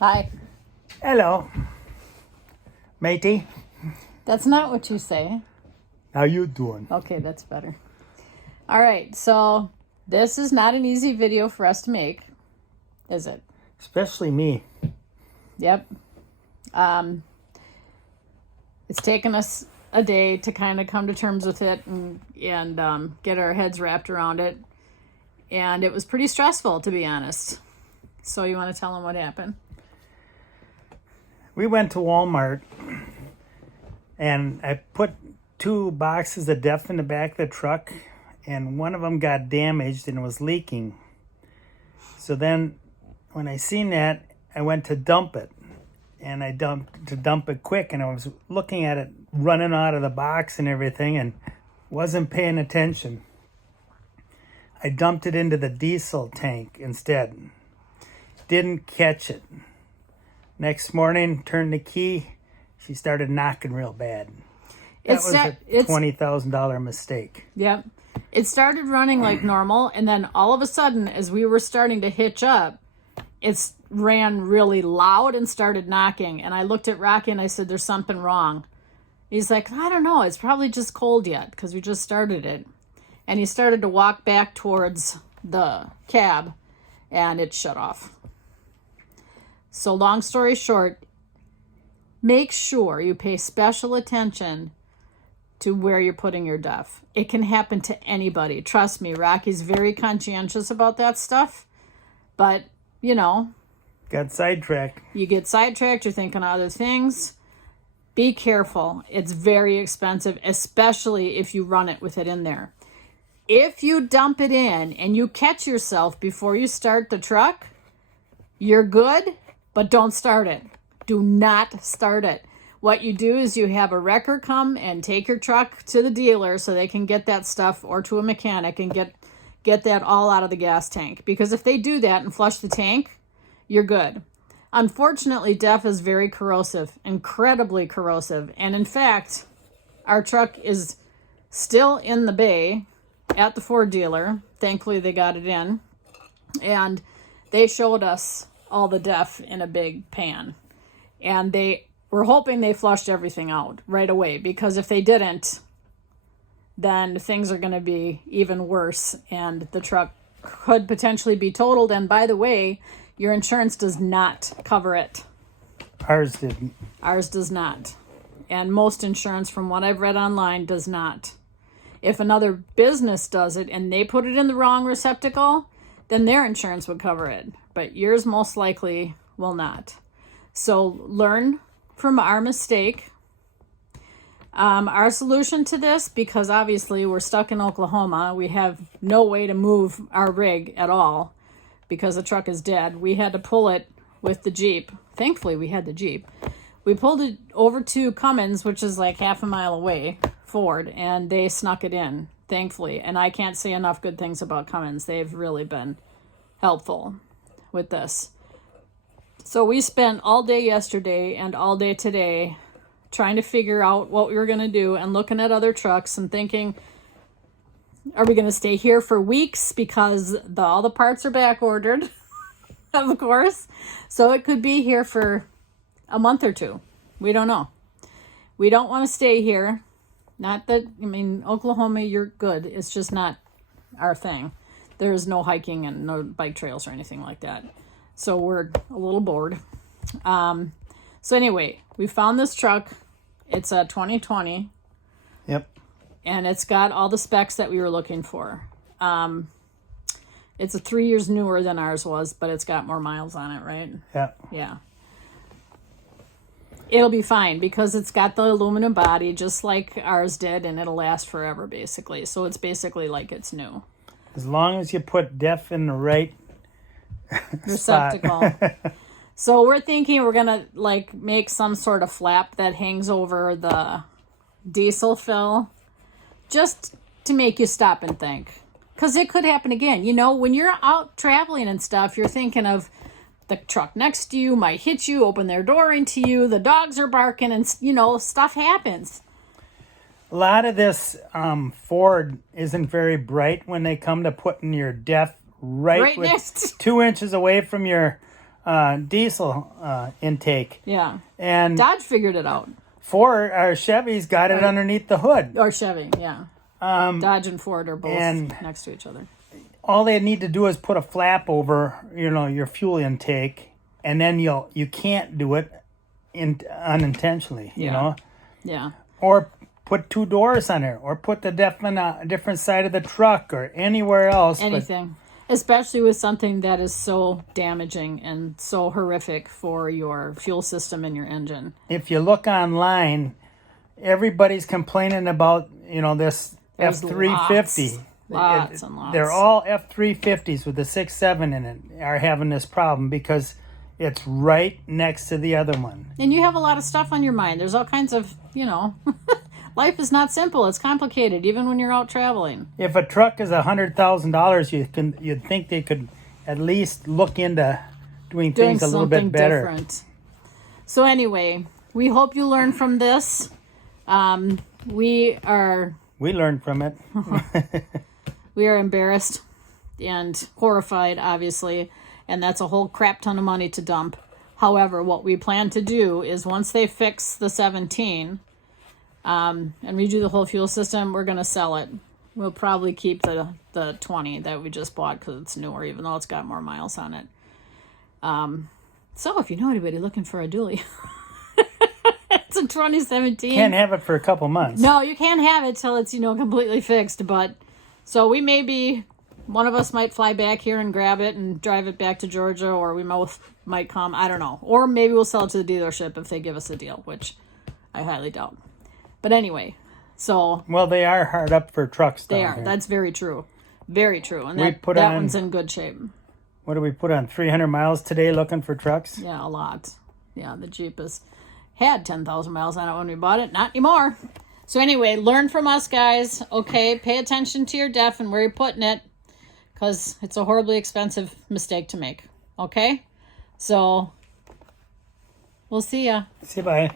Hi. Hello, matey. That's not what you say. How you doing? Okay, that's better. All right, so this is not an easy video for us to make, is it? Especially me. Yep. It's taken us a day to kind of come to terms with it and get our heads wrapped around it. And it was pretty stressful, to be honest. So you want to tell them what happened? We went to Walmart and I put 2 boxes of Def in the back of the truck, and one of them got damaged and was leaking. So then when I seen that, I went to dump it, and I dump it quick, and I was looking at it running out of the box and everything and wasn't paying attention. I dumped it into the diesel tank instead. Didn't catch it. Next morning, turned the key. She started knocking real bad. That was a $20,000 mistake. Yep. It started running like normal, and then all of a sudden, as we were starting to hitch up, it ran really loud and started knocking. And I looked at Rocky and I said, "There's something wrong." He's like, "I don't know. It's probably just cold yet because we just started it." And he started to walk back towards the cab, and it shut off. So long story short, make sure you pay special attention to where you're putting your Def. It can happen to anybody. Trust me, Rocky's very conscientious about that stuff. But, you know. Got sidetracked. You get sidetracked, you're thinking of other things. Be careful. It's very expensive, especially if you run it with it in there. If you dump it in and you catch yourself before you start the truck, you're good, but don't start it. Do not start it. What you do is you have a wrecker come and take your truck to the dealer so they can get that stuff, or to a mechanic, and get that all out of the gas tank. Because if they do that and flush the tank, you're good. Unfortunately, Def is very corrosive, incredibly corrosive. And in fact, our truck is still in the bay at the Ford dealer. Thankfully, they got it in. And they showed us all the Def in a big pan. And we're hoping they flushed everything out right away, because if they didn't, then things are going to be even worse and the truck could potentially be totaled. And by the way, your insurance does not cover it. Ours didn't. Ours does not. And most insurance, from what I've read online, does not. If another business does it and they put it in the wrong receptacle, then their insurance would cover it. But yours most likely will not. So learn from our mistake. Our solution to this, because obviously we're stuck in Oklahoma, we have no way to move our rig at all because the truck is dead. We had to pull it with the Jeep. Thankfully, we had the Jeep. We pulled it over to Cummins, which is like half a mile away, Ford, and they snuck it in, thankfully. And I can't say enough good things about Cummins. They've really been helpful with this. So we spent all day yesterday and all day today trying to figure out what we were going to do, and looking at other trucks and thinking, are we going to stay here for weeks because all the parts are back ordered, of course. So it could be here for a month or two. We don't know. We don't want to stay here. Not that, Oklahoma, you're good. It's just not our thing. There's no hiking and no bike trails or anything like that. So we're a little bored. So anyway, we found this truck. It's a 2020. Yep. And it's got all the specs that we were looking for. It's 3 years newer than ours was, but it's got more miles on it, right? Yeah. Yeah. It'll be fine because it's got the aluminum body just like ours did, and it'll last forever, basically. So it's basically like it's new. As long as you put Def in the right receptacle. So we're thinking we're gonna make some sort of flap that hangs over the diesel fill, just to make you stop and think, because it could happen again. When you're out traveling and stuff, you're thinking of the truck next to you might hit you, open their door into you, the dogs are barking, and stuff happens. A lot of this Ford isn't very bright when they come to putting your Def right next 2 inches away from your diesel intake. Yeah. And Dodge figured it out. Ford, our Chevy's got it underneath the hood. Or Chevy, yeah. Dodge and Ford are both and- next to each other. All they need to do is put a flap over, your fuel intake, and then you can't do it unintentionally, Yeah. Yeah. or put two doors on it, or put the DEF on a different side of the truck, or anywhere else. Anything. Especially with something that is so damaging and so horrific for your fuel system and your engine. But if you look online, everybody's complaining about this There's F-350. Lots and lots. They're all F-350s with the 6.7 in it are having this problem because it's right next to the other one. And you have a lot of stuff on your mind. There's all kinds of, life is not simple. It's complicated, even when you're out traveling. If a truck is $100,000, you'd think they could at least look into doing things a little bit better. Different. So anyway, we hope you learn from this. We learned from it. We are embarrassed and horrified, obviously, and that's a whole crap ton of money to dump. However, what we plan to do is once they fix the 17 and redo the whole fuel system, we're going to sell it. We'll probably keep the 20 that we just bought because it's newer, even though it's got more miles on it. So if you know anybody looking for a dually, it's a 2017. Can't have it for a couple months. No, you can't have it till it's, completely fixed. But so we one of us might fly back here and grab it and drive it back to Georgia, or we both might come. I don't know. Or maybe we'll sell it to the dealership if they give us a deal, which I highly doubt. But anyway, so. Well, they are hard up for trucks down They are. here. That's very true. Very true. And We that put on- one's in good shape. What do we put on? 300 miles today looking for trucks? Yeah, a lot. Yeah, the Jeep had 10,000 miles on it when we bought it. Not anymore. So anyway, learn from us, guys. Okay, pay attention to your DEF and where you're putting it, because it's a horribly expensive mistake to make. Okay? So, we'll see ya. See you, bye.